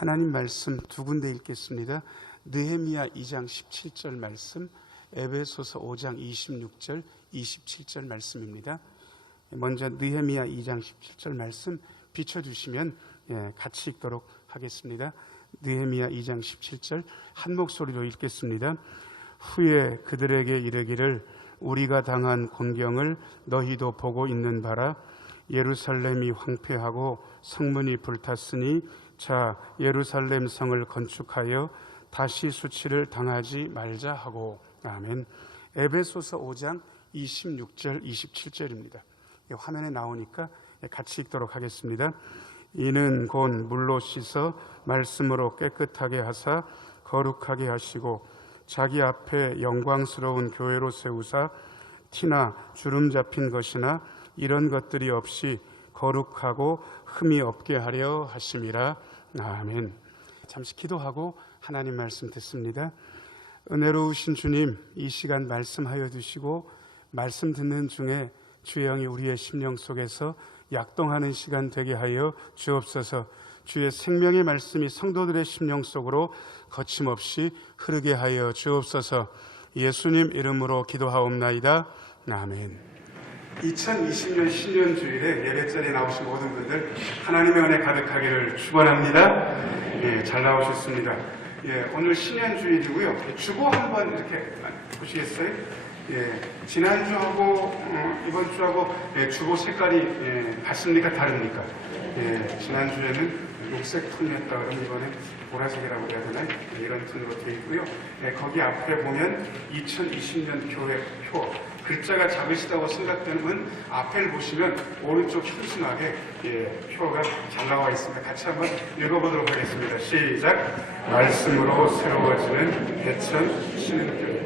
하나님 말씀 두 군데 읽겠습니다. 느헤미야 2장 17절 말씀, 에베소서 5장 26절, 27절 말씀입니다. 먼저 느헤미야 2장 17절 말씀 비춰주시면 같이 읽도록 하겠습니다. 느헤미야 2장 17절 한 목소리로 읽겠습니다. 후에 그들에게 이르기를 우리가 당한 곤경을 너희도 보고 있는 바라. 예루살렘이 황폐하고 성문이 불탔으니 자 예루살렘 성을 건축하여 다시 수치를 당하지 말자 하고. 아멘. 에베소서 5장 26절 27절입니다. 화면에 나오니까 같이 읽도록 하겠습니다. 이는 곧 물로 씻어 말씀으로 깨끗하게 하사 거룩하게 하시고 자기 앞에 영광스러운 교회로 세우사 티나 주름 잡힌 것이나 이런 것들이 없이 거룩하고 흠이 없게 하려 하심이라. 아멘. 잠시 기도하고 하나님 말씀 듣습니다. 은혜로우신 주님, 이 시간 말씀하여 주시고 말씀 듣는 중에 주의 영이 우리의 심령 속에서 약동하는 시간 되게 하여 주옵소서. 주의 생명의 말씀이 성도들의 심령 속으로 거침없이 흐르게 하여 주옵소서. 예수님 이름으로 기도하옵나이다. 아멘. 2020년 신년주일에 예배자리에 나오신 모든 분들 하나님의 은혜 가득하기를 축원합니다. 잘 나오셨습니다. 오늘 신년주일이고요. 주보 한번 이렇게 보시겠어요? 지난주하고 이번 주하고 주보 색깔이 같습니까? 다릅니까? 지난주에는 녹색 톤이었다 그러면 이번에 보라색이라고 해야 되나요? 이런 톤으로 되어 있고요. 거기 앞에 보면 2020년 교회 표, 글자가 작으시다고 생각되는 앞에를 보시면 오른쪽 현순하게 표가 잘 나와 있습니다. 같이 한번 읽어보도록 하겠습니다. 시작. 말씀으로 새로워지는 대천 신흥교회.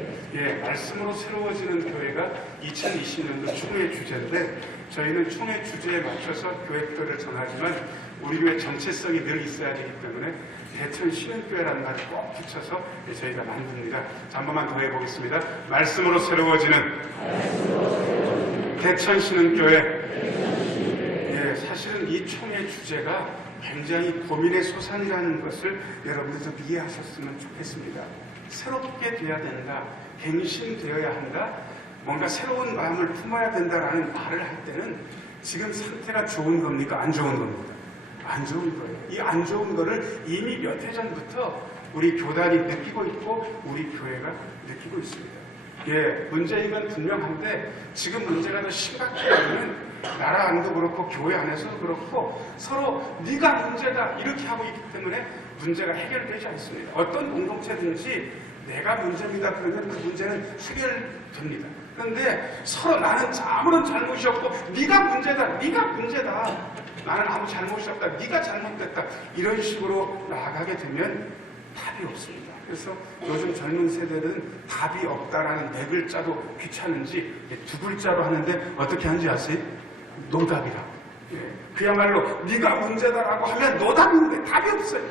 말씀으로 새로워지는 교회가 2020년도 총회 주제인데 저희는 총회 주제에 맞춰서 교회들을 정하지만 우리 교회 정체성이 늘 있어야 되기 때문에 대천 신흥교회라는 말을 꼭 붙여서 저희가 만듭니다. 자, 한 번만 더 해보겠습니다. 말씀으로 새로워지는 대천 신흥교회. 사실은 이 총회 주제가 굉장히 고민의 소산이라는 것을 여러분들도 이해하셨으면 좋겠습니다. 새롭게 되어야 된다, 갱신되어야 한다, 뭔가 새로운 마음을 품어야 된다라는 말을 할 때는 지금 상태가 좋은 겁니까? 안 좋은 겁니다. 안 좋은 거예요. 이 안 좋은 거를 이미 몇 해 전부터 우리 교단이 느끼고 있고 우리 교회가 느끼고 있습니다. 문제인 건 분명한데 지금 문제가 더 심각해하면 나라 안도 그렇고 교회 안에서도 그렇고 서로 네가 문제다 이렇게 하고 있기 때문에 문제가 해결되지 않습니다. 어떤 공동체든지 내가 문제입니다 그러면 그 문제는 해결됩니다. 그런데 서로 나는 아무런 잘못이 없고 네가 문제다, 네가 문제다, 나는 아무 잘못이 없다, 네가 잘못됐다 이런 식으로 나아가게 되면 답이 없습니다. 그래서 요즘 젊은 세대는 답이 없다라는 네 글자도 귀찮은지 두 글자로 하는데 어떻게 하는지 아세요? 노답이라. 그야말로 네가 문제다라고 하면 노답인데 답이 없어요.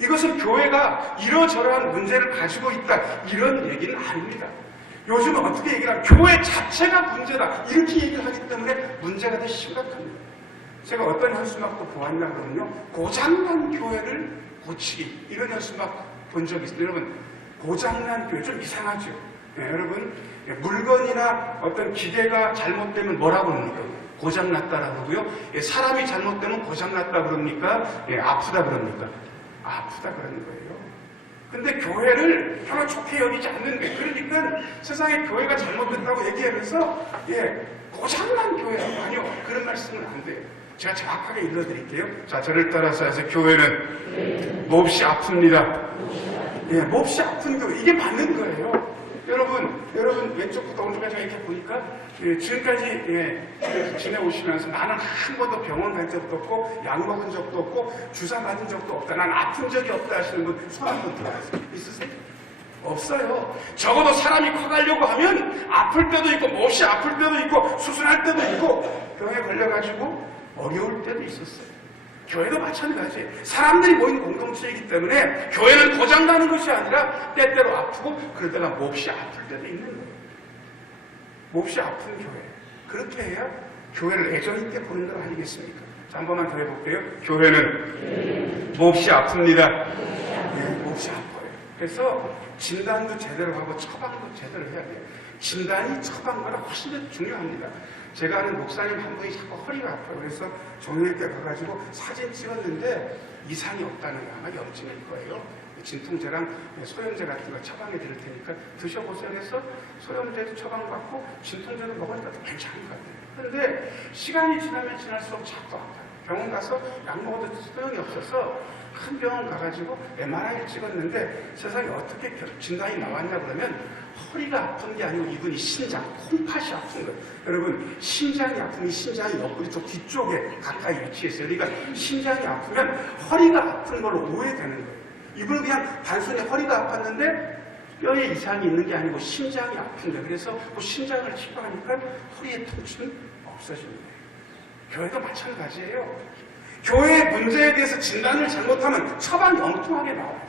이것은 교회가 이러저러한 문제를 가지고 있다 이런 얘기는 아닙니다. 요즘은 어떻게 얘기를 하면 교회 자체가 문제다 이렇게 얘기를 하기 때문에 문제가 더 심각합니다. 제가 어떤 현수막도 보았냐 그러면요, 고장난 교회를 고치기 이런 현수막 본 적이 있어요. 여러분, 고장난 교회 좀 이상하죠? 여러분, 물건이나 어떤 기계가 잘못되면 뭐라고 그럽니까? 고장났다라고 그러고요. 사람이 잘못되면 고장났다 그럽니까? 아프다 그럽니까? 아프다 그러는 거예요. 근데 교회를 별로 좋게 여기지 않는 거예요. 그러니까 세상에 교회가 잘못됐다고 얘기하면서 고장난 교회라고 아니요, 그런 말씀은 안 돼요. 제가 정확하게 읽어드릴게요. 자, 저를 따라서 해서 교회는 몹시 아픕니다. 몹시 아픈 교회. 이게 맞는 거예요. 여러분 왼쪽부터 오른쪽까지 이렇게 보니까 지금까지 지내오시면서 나는 한 번도 병원 간 적도 없고 약 먹은 적도 없고 주사 맞은 적도 없다, 난 아픈 적이 없다 하시는 분 손 한번 들어보세요. 있으세요? 없어요. 적어도 사람이 커가려고 하면 아플 때도 있고 몹시 아플 때도 있고 수술할 때도 있고 병에 걸려가지고 어려울 때도 있었어요. 교회도 마찬가지예요. 사람들이 모인 공동체이기 때문에 교회는 고장나는 것이 아니라 때때로 아프고 그럴 때가 몹시 아플 때도 있는 거예요. 몹시 아픈 교회. 그렇게 해야 교회를 애정 있게 보는 것 아니겠습니까? 자, 한 번만 더 해볼게요. 교회는 몹시 아픕니다. 네, 몹시 아파요. 그래서 진단도 제대로 하고 처방도 제대로 해야 돼요. 진단이 처방보다 훨씬 더 중요합니다. 제가 아는 목사님 한 분이 자꾸 허리가 아파요. 그래서 종일께 가가지고 사진 찍었는데 이상이 없다는 거, 아마 염증일 거예요. 진통제랑 소염제 같은 거 처방해 드릴 테니까 드셔보세요. 해서 소염제도 처방받고 진통제도 먹으니까 더 괜찮은 것 같아요. 그런데 시간이 지나면 지날수록 자꾸 아파요. 병원 가서 약 먹어도 소용이 없어서 큰 병원 가가지고 MRI를 찍었는데 세상에 어떻게 진단이 나왔냐 그러면 허리가 아픈 게 아니고 이분이 신장, 콩팥이 아픈 거예요. 여러분, 신장이 아프면 신장이 옆구리 쪽 뒤쪽에 가까이 위치해 있어요. 그러니까 신장이 아프면 허리가 아픈 걸로 오해되는 거예요. 이분은 그냥 단순히 허리가 아팠는데 뼈에 이상이 있는 게 아니고 신장이 아픈 거예요. 그래서 그 신장을 치료하니까 허리의 통증이 없어집니다. 교회도 마찬가지예요. 교회의 문제에 대해서 진단을 잘못하면 처방이 엉뚱하게 나와요.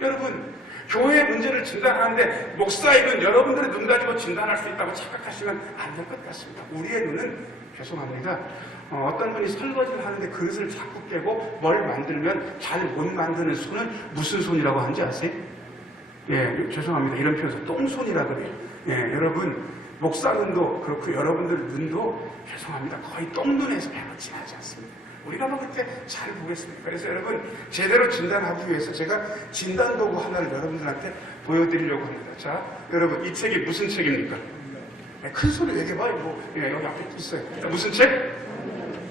여러분, 교회의 문제를 진단하는데 목사이든 여러분들의 눈 가지고 진단할 수 있다고 착각하시면 안 될 것 같습니다. 우리의 눈은, 죄송합니다, 어떤 분이 설거지를 하는데 그릇을 자꾸 깨고 뭘 만들면 잘 못 만드는 손은 무슨 손이라고 하는지 아세요? 예, 죄송합니다. 이런 표현에서 똥손이라 그래요. 예, 여러분, 목사 눈도 그렇고 여러분들 눈도 죄송합니다. 거의 똥눈에서 별로 지나지 않습니다. 우리가 뭐 그렇게 잘 보겠습니까? 그래서 여러분, 제대로 진단하기 위해서 제가 진단도구 하나를 여러분들한테 보여드리려고 합니다. 자, 여러분, 이 책이 무슨 책입니까? 네, 큰 소리 얘기해봐요. 뭐, 예, 여기 앞에 있어요. 무슨 책?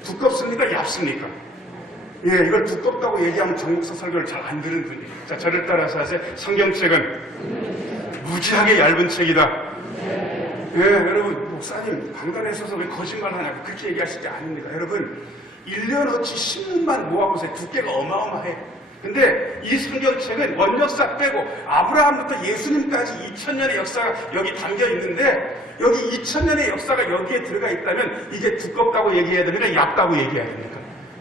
두껍습니까? 얇습니까? 예, 이걸 두껍다고 얘기하면 정목사 설교를 잘 안 들은 분이에요. 자, 저를 따라서 하세요. 성경책은 무지하게 얇은 책이다. 예, 여러분, 목사님, 강단에 서서 왜 거짓말 하냐고 그렇게 얘기하실 게 아닙니다. 여러분, 1년어치 신문만 모아보세요. 두께가 어마어마해요. 근데 이 성경책은 원역사 빼고 아브라함부터 예수님까지 2000년의 역사가 여기 담겨 있는데 여기 2000년의 역사가 여기에 들어가 있다면 이게 두껍다고 얘기해야 됩니까? 얇다고 얘기해야 됩니까?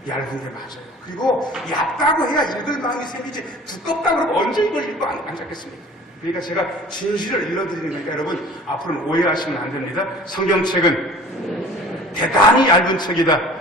얇은 게 맞아요. 그리고 얇다고 해야 읽을 마음이 생기지 두껍다고 그러고 언제 이걸 읽고 앉았겠습니까? 그러니까 제가 진실을 일러드리는 거니까 여러분 앞으로는 오해하시면 안 됩니다. 성경책은 대단히 얇은 책이다.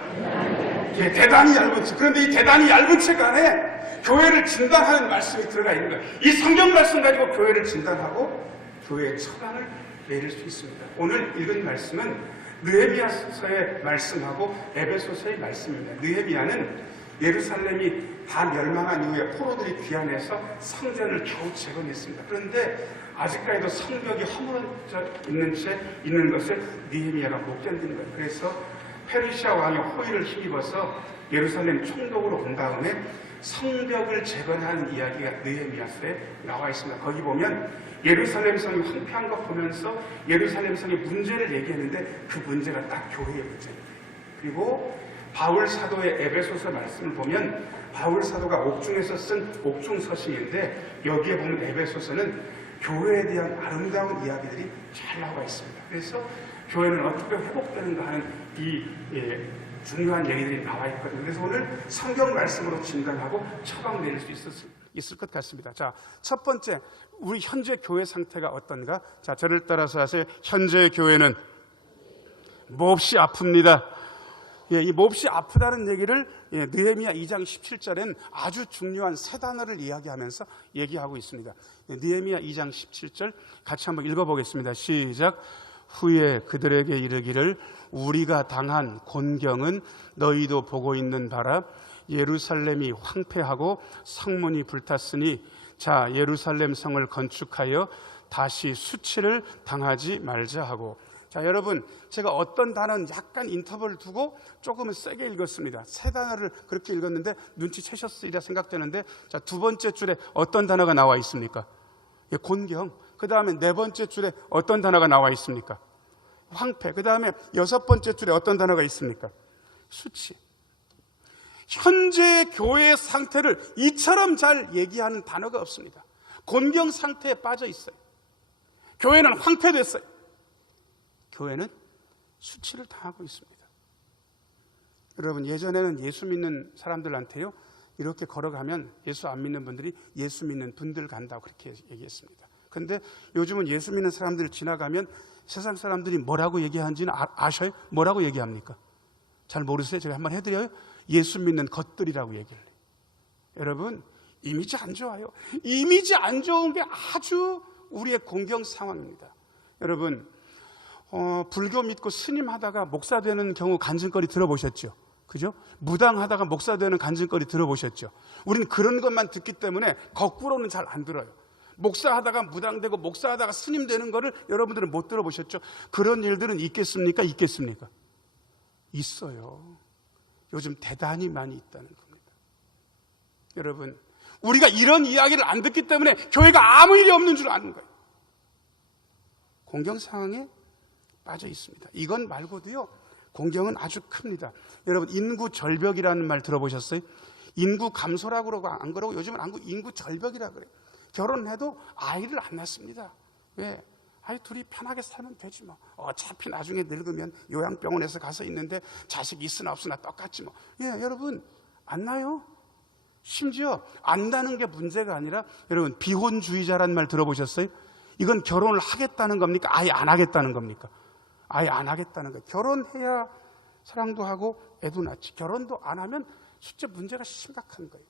예, 대단히 얇은 책. 그런데 이 대단히 얇은 책 안에 교회를 진단하는 말씀이 들어가 있는 거예요. 이 성경 말씀 가지고 교회를 진단하고 교회의 처방을 내릴 수 있습니다. 오늘 읽은 말씀은 느헤미야서의 말씀하고 에베소서의 말씀입니다. 느헤미야는 예루살렘이 다 멸망한 이후에 포로들이 귀환해서 성전을 겨우 재건했습니다. 그런데 아직까지도 성벽이 허물어져 있는 것을 느헤미야가 못 견디는 거예요. 그래서 페르시아 왕의 호의를 힘입어서 예루살렘 총독으로 온 다음에 성벽을 재건하는 이야기가 느헤미야서에 나와 있습니다. 거기 보면 예루살렘 성이 황폐한 거 보면서 예루살렘 성의 문제를 얘기했는데 그 문제가 딱 교회의 문제입니다. 그리고 바울 사도의 에베소서 말씀을 보면 바울 사도가 옥중에서 쓴 옥중 서신인데 여기에 보면 에베소서는 교회에 대한 아름다운 이야기들이 잘 나와 있습니다. 그래서 교회는 어떻게 회복되는가 하는 이 중요한 얘기들이 나와 있거든요. 그래서 오늘 성경 말씀으로 진단하고 처방 내릴 수 있을 것 같습니다. 자, 첫 번째, 우리 현재 교회 상태가 어떤가? 자, 저를 따라서 하세요. 현재 교회는 몹시 아픕니다. 예, 이 몹시 아프다는 얘기를 느헤미야 2장 17절엔 아주 중요한 세 단어를 이야기하면서 얘기하고 있습니다. 느헤미야 2장 17절 같이 한번 읽어보겠습니다. 시작. 후에 그들에게 이르기를 우리가 당한 곤경은 너희도 보고 있는 바라. 예루살렘이 황폐하고 성문이 불탔으니 자 예루살렘 성을 건축하여 다시 수치를 당하지 말자 하고. 자, 여러분, 제가 어떤 단어는 약간 인터벌을 두고 조금은 세게 읽었습니다. 세 단어를 그렇게 읽었는데 눈치채셨으리라 생각되는데, 자, 두 번째 줄에 어떤 단어가 나와 있습니까? 예, 곤경. 그 다음에 네 번째 줄에 어떤 단어가 나와 있습니까? 황폐. 그 다음에 여섯 번째 줄에 어떤 단어가 있습니까? 수치. 현재 교회의 상태를 이처럼 잘 얘기하는 단어가 없습니다. 곤경 상태에 빠져 있어요. 교회는 황폐됐어요. 교회는 수치를 당하고 있습니다. 여러분, 예전에는 예수 믿는 사람들한테요, 이렇게 걸어가면 예수 안 믿는 분들이 예수 믿는 분들 간다고 그렇게 얘기했습니다. 그런데 요즘은 예수 믿는 사람들 지나가면 세상 사람들이 뭐라고 얘기하는지는 아셔요? 뭐라고 얘기합니까? 잘 모르세요? 제가 한번 해드려요. 예수 믿는 것들이라고 얘기를 해요. 여러분, 이미지 안 좋아요. 이미지 안 좋은 게 아주 우리의 공경 상황입니다. 여러분, 불교 믿고 스님 하다가 목사 되는 경우 간증거리 들어보셨죠? 그죠? 무당하다가 목사 되는 간증거리 들어보셨죠? 우리는 그런 것만 듣기 때문에 거꾸로는 잘 안 들어요. 목사하다가 무당되고 목사하다가 스님 되는 거를 여러분들은 못 들어보셨죠? 그런 일들은 있겠습니까? 있겠습니까? 있어요. 요즘 대단히 많이 있다는 겁니다. 여러분, 우리가 이런 이야기를 안 듣기 때문에 교회가 아무 일이 없는 줄 아는 거예요. 공경 상황에 빠져 있습니다. 이건 말고도요, 공경은 아주 큽니다. 여러분, 인구 절벽이라는 말 들어보셨어요? 인구 감소라고 그러고 안 그러고 요즘은 인구 절벽이라고 그래요. 결혼해도 아이를 안 낳습니다. 왜? 아이 둘이 편하게 살면 되지 뭐. 어차피 나중에 늙으면 요양병원에서 가서 있는데 자식 있으나 없으나 똑같지 뭐. 예, 여러분 안 나요? 심지어 안 나는 게 문제가 아니라 여러분 비혼주의자란 말 들어보셨어요? 이건 결혼을 하겠다는 겁니까? 아예 안 하겠다는 겁니까? 아예 안 하겠다는 거예요. 결혼해야 사랑도 하고 애도 낳지. 결혼도 안 하면 실제 문제가 심각한 거예요.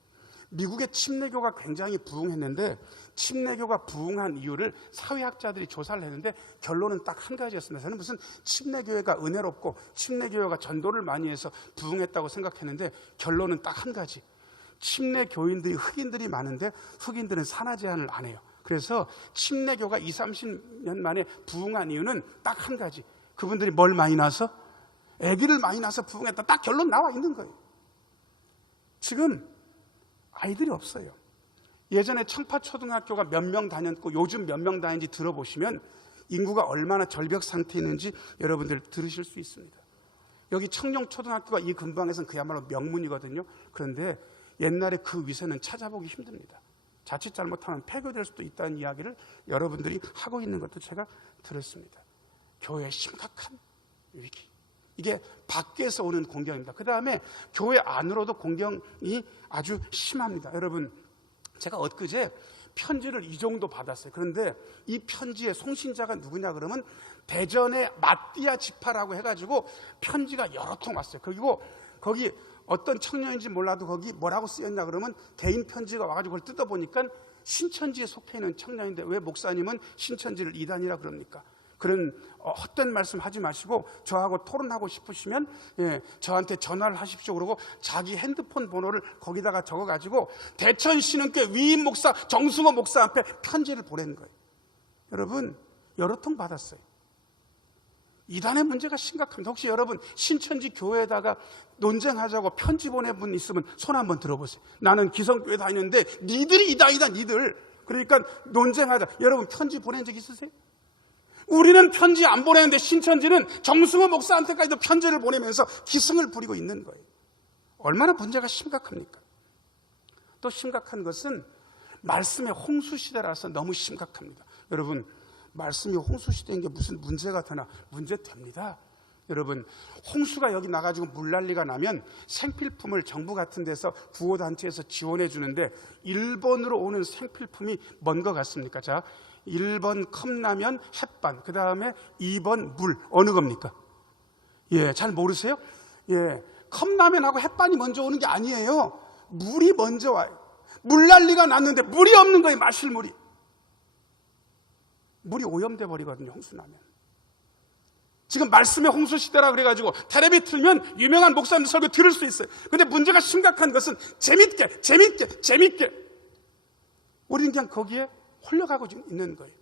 미국의 침례교가 굉장히 부흥했는데 침례교가 부흥한 이유를 사회학자들이 조사를 했는데 결론은 딱 한 가지였습니다. 저는 무슨 침례교회가 은혜롭고 침례교회가 전도를 많이 해서 부흥했다고 생각했는데 결론은 딱 한 가지. 침례교인들이 흑인들이 많은데 흑인들은 산하 제한을 안 해요. 그래서 침례교가 20, 30년 만에 부흥한 이유는 딱 한 가지. 그분들이 뭘 많이 낳아서? 아기를 많이 낳아서 부흥했다. 딱 결론 나와 있는 거예요. 지금 아이들이 없어요. 예전에 청파초등학교가 몇 명 다녔고 요즘 몇 명 다니는지 들어보시면 인구가 얼마나 절벽 상태에 있는지 여러분들 들으실 수 있습니다. 여기 청룡초등학교가 이 근방에서는 그야말로 명문이거든요. 그런데 옛날에 그 위세는 찾아보기 힘듭니다. 자칫 잘못하면 폐교될 수도 있다는 이야기를 여러분들이 하고 있는 것도 제가 들었습니다. 교회의 심각한 위기. 이게 밖에서 오는 공경입니다. 그 다음에 교회 안으로도 공경이 아주 심합니다. 여러분, 제가 엊그제 편지를 이 정도 받았어요. 그런데 이 편지의 송신자가 누구냐 그러면 대전의 마띠아 지파라고 해가지고 편지가 여러 통 왔어요. 그리고 거기 어떤 청년인지 몰라도 거기 뭐라고 쓰였냐 그러면 개인 편지가 와가지고 그걸 뜯어보니까 신천지에 속해 있는 청년인데 왜 목사님은 신천지를 이단이라 그럽니까? 그런 헛된 말씀 하지 마시고 저하고 토론하고 싶으시면 저한테 전화를 하십시오. 그러고 자기 핸드폰 번호를 거기다가 적어가지고 대천신흥교회 위임 목사 정승호 목사한테 편지를 보낸 거예요. 여러분 여러 통 받았어요. 이단의 문제가 심각합니다. 혹시 여러분 신천지 교회에다가 논쟁하자고 편지 보낸 분 있으면 손 한번 들어보세요. 나는 기성교회 다니는데 니들이 이단이다 니들. 그러니까 논쟁하자. 여러분 편지 보낸 적 있으세요? 우리는 편지 안 보내는데 신천지는 정승호 목사한테까지도 편지를 보내면서 기승을 부리고 있는 거예요. 얼마나 문제가 심각합니까? 또 심각한 것은 말씀의 홍수시대라서 너무 심각합니다. 여러분 말씀이 홍수시대인 게 무슨 문제가 되나? 문제 됩니다. 여러분 홍수가 여기 나가지고 물난리가 나면 생필품을 정부 같은 데서 구호단체에서 지원해 주는데 일본으로 오는 생필품이 뭔 것 같습니까? 자, 1번 컵라면 햇반, 그 다음에 2번 물. 어느 겁니까? 예, 잘 모르세요? 예, 컵라면하고 햇반이 먼저 오는 게 아니에요. 물이 먼저 와요. 물난리가 났는데 물이 없는 거예요. 마실 물이. 물이 오염돼 버리거든요. 홍수나면. 지금 말씀의 홍수시대라 그래가지고 텔레비 틀면 유명한 목사님 설교 들을 수 있어요. 근데 문제가 심각한 것은 재밌게 우리는 그냥 거기에 홀려가고 있는 거예요.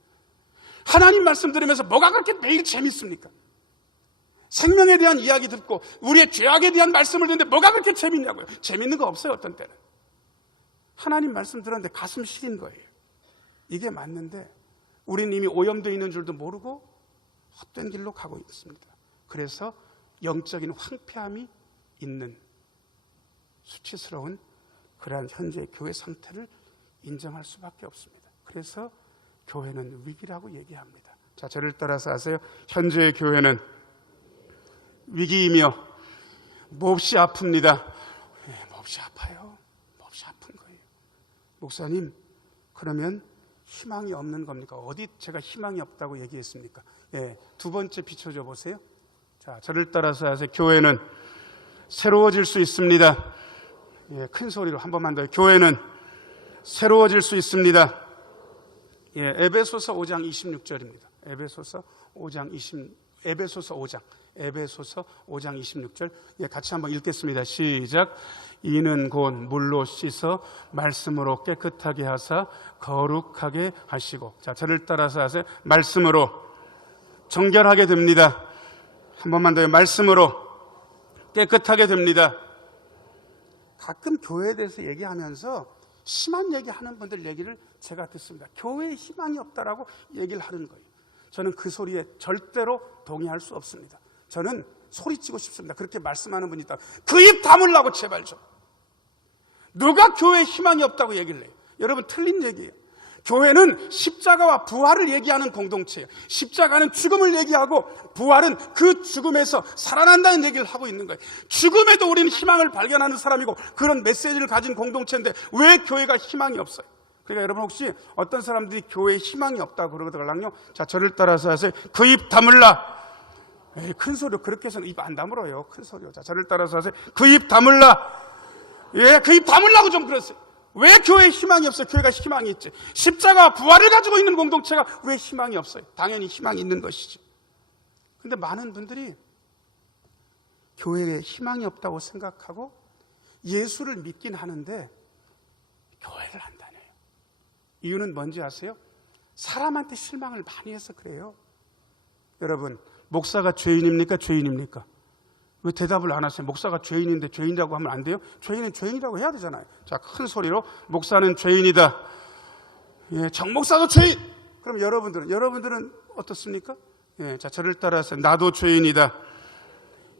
하나님 말씀 들으면서 뭐가 그렇게 매일 재밌습니까? 생명에 대한 이야기 듣고 우리의 죄악에 대한 말씀을 듣는데 뭐가 그렇게 재밌냐고요. 재밌는 거 없어요. 어떤 때는 하나님 말씀 들었는데 가슴 시린 거예요. 이게 맞는데 우리는 이미 오염되어 있는 줄도 모르고 헛된 길로 가고 있습니다. 그래서 영적인 황폐함이 있는 수치스러운 그러한 현재의 교회 상태를 인정할 수밖에 없습니다. 그래서 교회는 위기라고 얘기합니다. 자, 저를 따라서 아세요? 현재의 교회는 위기이며 몹시 아픕니다. 몹시 아파요. 몹시 아픈 거예요. 목사님, 그러면 희망이 없는 겁니까? 어디 제가 희망이 없다고 얘기했습니까? 두 번째 비춰줘 보세요. 자, 저를 따라서 아세요? 교회는 새로워질 수 있습니다. 예, 큰 소리로 한 번만 더. 교회는 새로워질 수 있습니다. 예, 에베소서 5장 26절입니다. 에베소서 5장 26절. 예, 같이 한번 읽겠습니다. 시작. 이는 곧 물로 씻어 말씀으로 깨끗하게 하사 거룩하게 하시고. 자, 저를 따라서 하세요. 말씀으로 정결하게 됩니다. 한 번만 더요. 말씀으로 깨끗하게 됩니다. 가끔 교회에 대해서 얘기하면서 심한 얘기하는 분들 얘기를 제가 듣습니다. 교회에 희망이 없다라고 얘기를 하는 거예요. 저는 그 소리에 절대로 동의할 수 없습니다. 저는 소리치고 싶습니다. 그렇게 말씀하는 분이 있다. 그 입 다물라고 제발 좀. 누가 교회에 희망이 없다고 얘기를 해요? 여러분, 틀린 얘기예요. 교회는 십자가와 부활을 얘기하는 공동체예요. 십자가는 죽음을 얘기하고 부활은 그 죽음에서 살아난다는 얘기를 하고 있는 거예요. 죽음에도 우리는 희망을 발견하는 사람이고 그런 메시지를 가진 공동체인데 왜 교회가 희망이 없어요? 그러니까 여러분, 혹시 어떤 사람들이 교회에 희망이 없다고 그러더라고요. 자, 저를 따라서 하세요. 그 입 다물라. 에이, 큰 소리로 그렇게 해서는 입 안 다물어요. 큰 소리로. 자, 저를 따라서 하세요. 그 입 다물라. 예, 그 입 다물라고 좀 그랬어요. 왜 교회에 희망이 없어요? 교회가 희망이 있지. 십자가 부활을 가지고 있는 공동체가 왜 희망이 없어요? 당연히 희망이 있는 것이지. 근데 많은 분들이 교회에 희망이 없다고 생각하고 예수를 믿긴 하는데 교회를 안 다녀요. 이유는 뭔지 아세요? 사람한테 실망을 많이 해서 그래요. 여러분, 목사가 죄인입니까? 죄인입니까? 왜 대답을 안 하세요? 목사가 죄인인데 죄인이라고 하면 안 돼요? 죄인은 죄인이라고 해야 되잖아요. 자, 큰 소리로 목사는 죄인이다. 예, 정목사도 죄인. 그럼 여러분들은 어떻습니까? 예, 자, 저를 따라서 나도 죄인이다.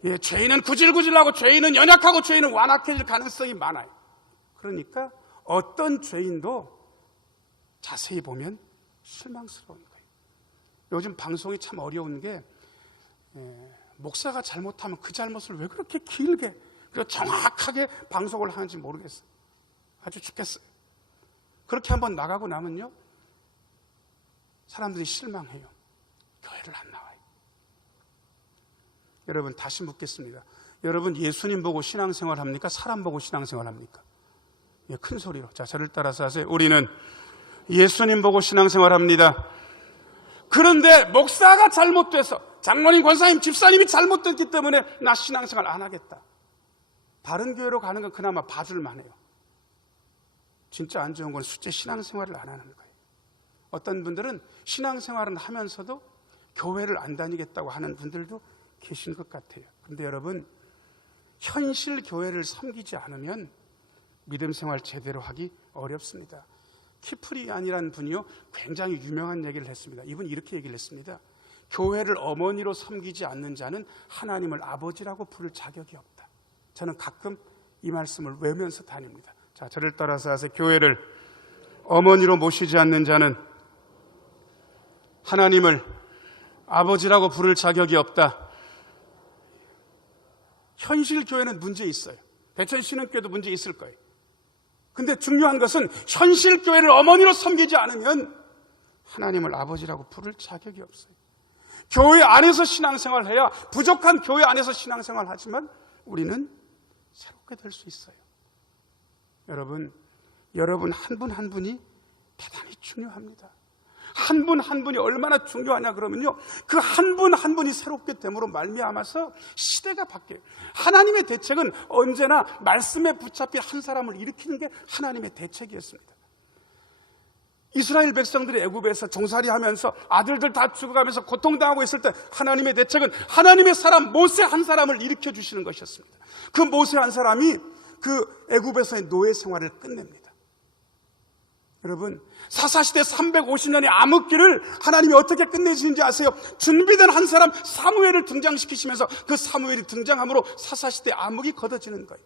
예, 죄인은 구질구질하고 죄인은 연약하고 죄인은 완악해질 가능성이 많아요. 그러니까 어떤 죄인도 자세히 보면 실망스러운 거예요. 요즘 방송이 참 어려운 게 목사가 잘못하면 그 잘못을 왜 그렇게 길게 그리고 정확하게 방송을 하는지 모르겠어요. 아주 죽겠어요. 그렇게 한번 나가고 나면요, 사람들이 실망해요. 교회를 안 나와요. 여러분, 다시 묻겠습니다. 여러분, 예수님 보고 신앙생활 합니까? 사람 보고 신앙생활 합니까? 예, 큰 소리로. 자, 저를 따라서 하세요. 우리는 예수님 보고 신앙생활 합니다. 그런데 목사가 잘못돼서, 장로님, 권사님, 집사님이 잘못됐기 때문에 나 신앙생활 안 하겠다. 바른 교회로 가는 건 그나마 봐줄만 해요. 진짜 안 좋은 건 실제 신앙생활을 안 하는 거예요. 어떤 분들은 신앙생활은 하면서도 교회를 안 다니겠다고 하는 분들도 계신 것 같아요. 그런데 여러분, 현실 교회를 섬기지 않으면 믿음 생활 제대로 하기 어렵습니다. 키프리안이라는 분이요, 굉장히 유명한 얘기를 했습니다. 이분 이렇게 얘기를 했습니다. 교회를 어머니로 섬기지 않는 자는 하나님을 아버지라고 부를 자격이 없다. 저는 가끔 이 말씀을 외우면서 다닙니다. 자, 저를 따라서 하세요. 교회를 어머니로 모시지 않는 자는 하나님을 아버지라고 부를 자격이 없다. 현실 교회는 문제 있어요. 대천신흥교회도 문제 있을 거예요. 근데 중요한 것은 현실 교회를 어머니로 섬기지 않으면 하나님을 아버지라고 부를 자격이 없어요. 교회 안에서 신앙생활을 해야, 부족한 교회 안에서 신앙생활을 하지만 우리는 새롭게 될 수 있어요. 여러분 한 분 한 분이 대단히 중요합니다. 한 분 한 분이 얼마나 중요하냐 그러면요, 그 한 분 한 분이 새롭게 됨으로 말미암아서 시대가 바뀌어요. 하나님의 대책은 언제나 말씀에 붙잡힌 한 사람을 일으키는 게 하나님의 대책이었습니다. 이스라엘 백성들이 애굽에서 종살이하면서 아들들 다 죽어가면서 고통당하고 있을 때 하나님의 대책은 하나님의 사람 모세 한 사람을 일으켜 주시는 것이었습니다. 그 모세 한 사람이 그 애굽에서의 노예 생활을 끝냅니다. 여러분, 사사시대 350년의 암흑기를 하나님이 어떻게 끝내시는지 아세요? 준비된 한 사람 사무엘을 등장시키시면서 그 사무엘이 등장함으로 사사시대 암흑이 걷어지는 거예요.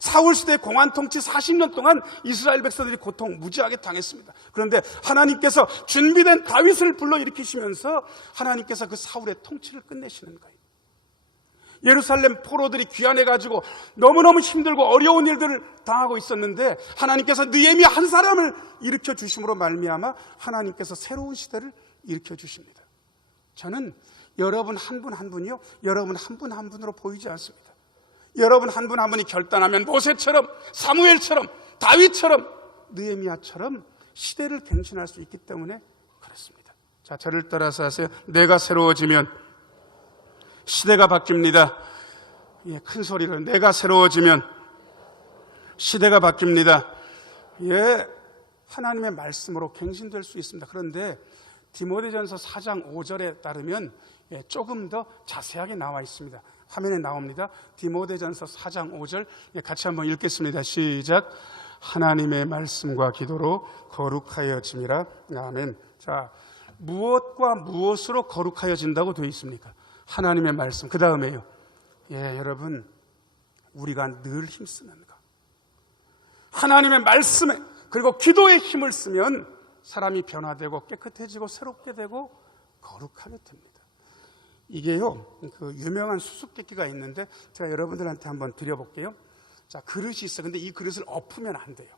사울시대 공안 통치 40년 동안 이스라엘 백성들이 고통 무지하게 당했습니다. 그런데 하나님께서 준비된 다윗을 불러일으키시면서 하나님께서 그 사울의 통치를 끝내시는 거예요. 예루살렘 포로들이 귀환해가지고 너무너무 힘들고 어려운 일들을 당하고 있었는데 하나님께서 느헤미야 한 사람을 일으켜 주심으로 말미암아 하나님께서 새로운 시대를 일으켜 주십니다. 저는 여러분 한 분 한 분이요, 여러분 한 분 한 분으로 보이지 않습니다. 여러분 한 분 한 분이 결단하면 모세처럼, 사무엘처럼, 다윗처럼, 느헤미야처럼 시대를 갱신할 수 있기 때문에 그렇습니다. 자, 저를 따라서 하세요. 내가 새로워지면 시대가 바뀝니다. 예, 큰 소리로 내가 새로워지면 시대가 바뀝니다. 예, 하나님의 말씀으로 갱신될 수 있습니다. 그런데 디모데전서 4장 5절에 따르면 조금 더 자세하게 나와 있습니다. 화면에 나옵니다. 디모데전서 4장 5절 같이 한번 읽겠습니다. 시작. 하나님의 말씀과 기도로 거룩하여짐이라. 아멘. 자, 무엇과 무엇으로 거룩하여진다고 되어 있습니까? 하나님의 말씀. 그 다음에요. 예, 여러분, 우리가 늘 힘쓰는 것. 하나님의 말씀에 그리고 기도에 힘을 쓰면 사람이 변화되고 깨끗해지고 새롭게 되고 거룩하게 됩니다. 이게요, 그 유명한 수수께끼가 있는데 제가 여러분들한테 한번 드려볼게요. 자, 그릇이 있어. 근데 이 그릇을 엎으면 안 돼요.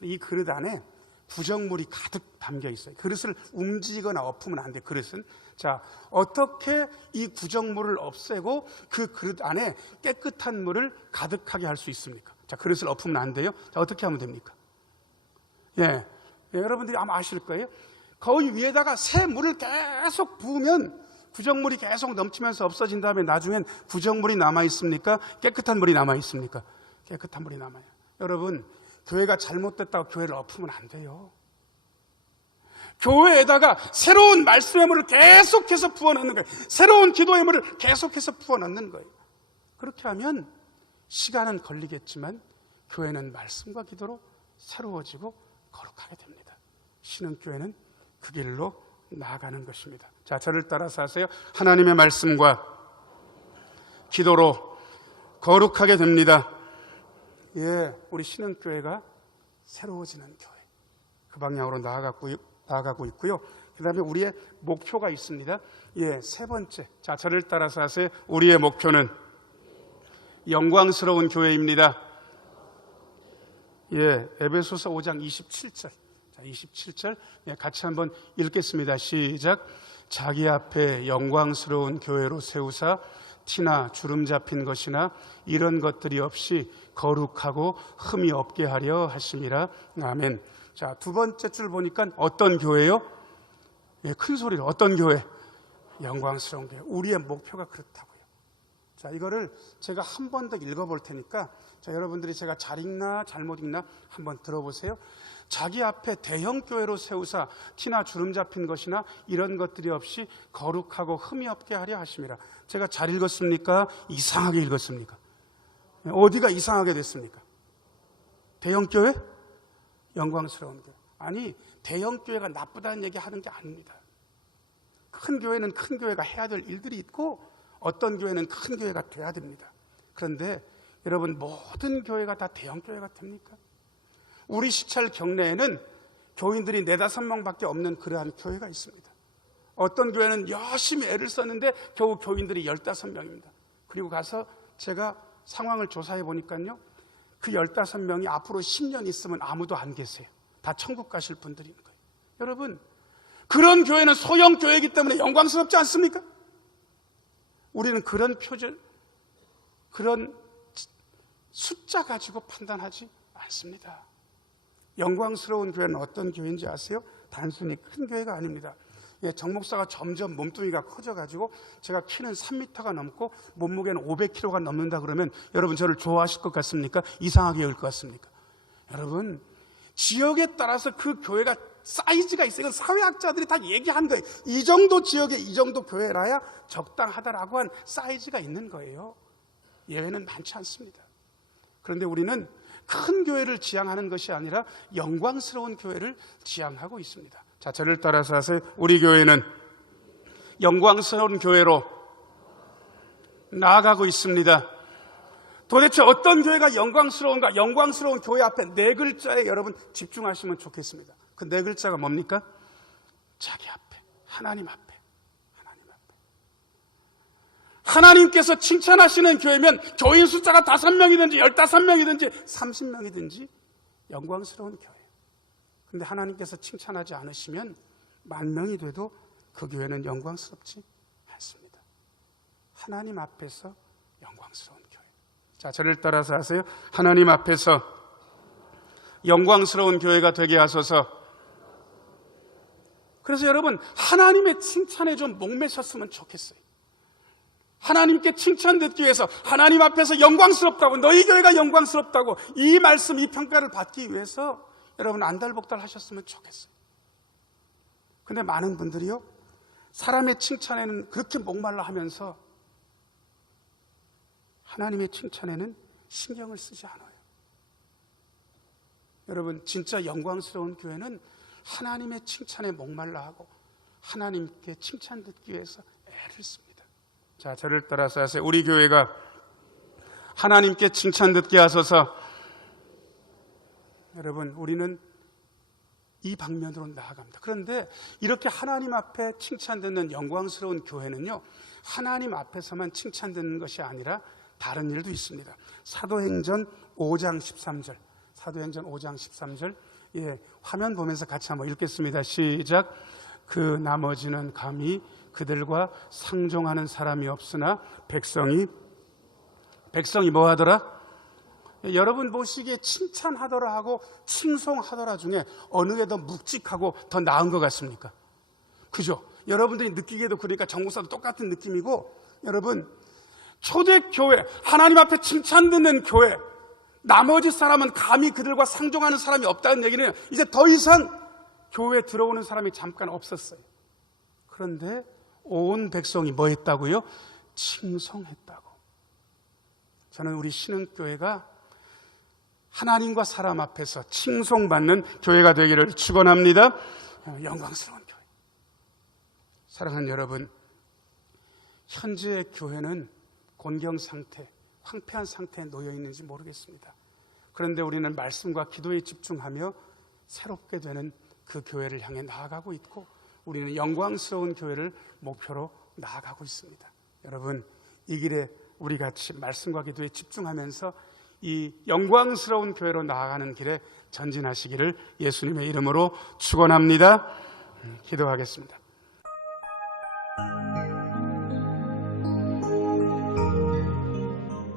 이 그릇 안에 부정물이 가득 담겨 있어요. 그릇을 움직이거나 엎으면 안 돼요. 그릇은. 자, 어떻게 이 부정물을 없애고 그 그릇 안에 깨끗한 물을 가득하게 할 수 있습니까? 자, 그릇을 엎으면 안 돼요. 자, 어떻게 하면 됩니까? 예, 여러분들이 아마 아실 거예요. 거기 위에다가 새 물을 계속 부으면 부정물이 계속 넘치면서 없어진 다음에 나중엔 부정물이 남아있습니까? 깨끗한 물이 남아있습니까? 깨끗한 물이 남아요. 여러분, 교회가 잘못됐다고 교회를 엎으면 안 돼요. 교회에다가 새로운 말씀의 물을 계속해서 부어넣는 거예요. 새로운 기도의 물을 계속해서 부어넣는 거예요. 그렇게 하면 시간은 걸리겠지만 교회는 말씀과 기도로 새로워지고 거룩하게 됩니다. 신흥교회는 그 길로 나아가는 것입니다. 자, 저를 따라서 하세요. 하나님의 말씀과 기도로 거룩하게 됩니다. 예, 우리 신흥교회가 새로워지는 교회, 그 방향으로 나아가고 있고요. 그 다음에 우리의 목표가 있습니다. 예, 세 번째. 자, 저를 따라서 하세요. 우리의 목표는 영광스러운 교회입니다. 예, 에베소서 5장 27절. 자, 27절. 예, 같이 한번 읽겠습니다. 시작. 자기 앞에 영광스러운 교회로 세우사 티나 주름 잡힌 것이나 이런 것들이 없이 거룩하고 흠이 없게 하려 하심이라. 아멘. 자, 두 번째 줄 보니까 어떤 교회요? 예, 큰 소리로 어떤 교회? 영광스러운 교회. 우리의 목표가 그렇다고요. 자, 이거를 제가 한 번 더 읽어볼 테니까 자, 여러분들이 제가 잘 읽나 잘못 읽나 한번 들어보세요. 자기 앞에 대형 교회로 세우사 티나 주름 잡힌 것이나 이런 것들이 없이 거룩하고 흠이 없게 하려 하심이라. 제가 잘 읽었습니까? 이상하게 읽었습니까? 어디가 이상하게 됐습니까? 대형 교회? 영광스러운 교회. 아니, 대형 교회가 나쁘다는 얘기 하는 게 아닙니다. 큰 교회는 큰 교회가 해야 될 일들이 있고 어떤 교회는 큰 교회가 돼야 됩니다. 그런데 여러분, 모든 교회가 다 대형 교회가 됩니까? 우리 시찰 경내에는 교인들이 4-5명밖에 없는 그러한 교회가 있습니다. 어떤 교회는 열심히 애를 썼는데 겨우 교인들이 15명입니다. 그리고 가서 제가 상황을 조사해 보니까요, 그 15명이 앞으로 10년 있으면 아무도 안 계세요. 다 천국 가실 분들인 거예요. 여러분, 그런 교회는 소형 교회이기 때문에 영광스럽지 않습니까? 우리는 그런 표절, 그런 숫자 가지고 판단하지 않습니다. 영광스러운 교회는 어떤 교회인지 아세요? 단순히 큰 교회가 아닙니다. 예, 정 목사가 점점 몸뚱이가 커져가지고 제가 키는 3m가 넘고 몸무게는 500kg가 넘는다 그러면 여러분 저를 좋아하실 것 같습니까? 이상하게 여길 것 같습니까? 여러분, 지역에 따라서 그 교회가 사이즈가 있어요. 이건 사회학자들이 다 얘기한 거예요. 이 정도 지역에 이 정도 교회라야 적당하다라고 한 사이즈가 있는 거예요. 예외는 많지 않습니다. 그런데 우리는 큰 교회를 지향하는 것이 아니라 영광스러운 교회를 지향하고 있습니다. 자, 저를 따라서 하세요. 우리 교회는 영광스러운 교회로 나아가고 있습니다. 도대체 어떤 교회가 영광스러운가? 영광스러운 교회 앞에 4글자에 여러분 집중하시면 좋겠습니다. 그 4글자가 뭡니까? 자기 앞에, 하나님 앞에, 하나님 앞에. 하나님께서 칭찬하시는 교회면 교인 숫자가 5명이든지 15명이든지 30명이든지 영광스러운 교회. 근데 하나님께서 칭찬하지 않으시면 10,000명이 돼도 그 교회는 영광스럽지 않습니다. 하나님 앞에서 영광스러운 교회. 자, 저를 따라서 하세요. 하나님 앞에서 영광스러운 교회가 되게 하소서. 그래서 여러분, 하나님의 칭찬에 좀 목매셨으면 좋겠어요. 하나님께 칭찬 듣기 위해서, 하나님 앞에서 영광스럽다고, 너희 교회가 영광스럽다고, 이 말씀, 이 평가를 받기 위해서 여러분 안달복달 하셨으면 좋겠어요. 근데 많은 분들이요, 사람의 칭찬에는 그렇게 목말라 하면서 하나님의 칭찬에는 신경을 쓰지 않아요. 여러분, 진짜 영광스러운 교회는 하나님의 칭찬에 목말라 하고 하나님께 칭찬 듣기 위해서 애를 씁니다. 자, 저를 따라서 하세요. 우리 교회가 하나님께 칭찬 듣게 하소서. 여러분, 우리는 이 방면으로 나아갑니다. 그런데 이렇게 하나님 앞에 칭찬 듣는 영광스러운 교회는요, 하나님 앞에서만 칭찬 듣는 것이 아니라 다른 일도 있습니다. 사도행전 5장 13절. 사도행전 5장 13절. 예, 화면 보면서 같이 한번 읽겠습니다. 시작. 그 나머지는 감히 그들과 상종하는 사람이 없으나 백성이 뭐 하더라? 여러분 보시기에 칭찬하더라 하고 칭송하더라 중에 어느 게 더 묵직하고 더 나은 것 같습니까? 그죠? 여러분들이 느끼기에도 그러니까 정목사도 똑같은 느낌이고, 여러분 초대교회, 하나님 앞에 칭찬 듣는 교회, 나머지 사람은 감히 그들과 상종하는 사람이 없다는 얘기는 이제 더 이상 교회에 들어오는 사람이 잠깐 없었어요. 그런데 온 백성이 뭐 했다고요? 칭송했다고. 저는 우리 신흥교회가 하나님과 사람 앞에서 칭송받는 교회가 되기를 축원합니다. 영광스러운 교회. 사랑하는 여러분, 현재의 교회는 곤경 상태, 황폐한 상태에 놓여 있는지 모르겠습니다. 그런데 우리는 말씀과 기도에 집중하며 새롭게 되는 그 교회를 향해 나아가고 있고, 우리는 영광스러운 교회를 목표로 나아가고 있습니다. 여러분, 이 길에 우리 같이 말씀과 기도에 집중하면서 이 영광스러운 교회로 나아가는 길에 전진하시기를 예수님의 이름으로 축원합니다. 기도하겠습니다.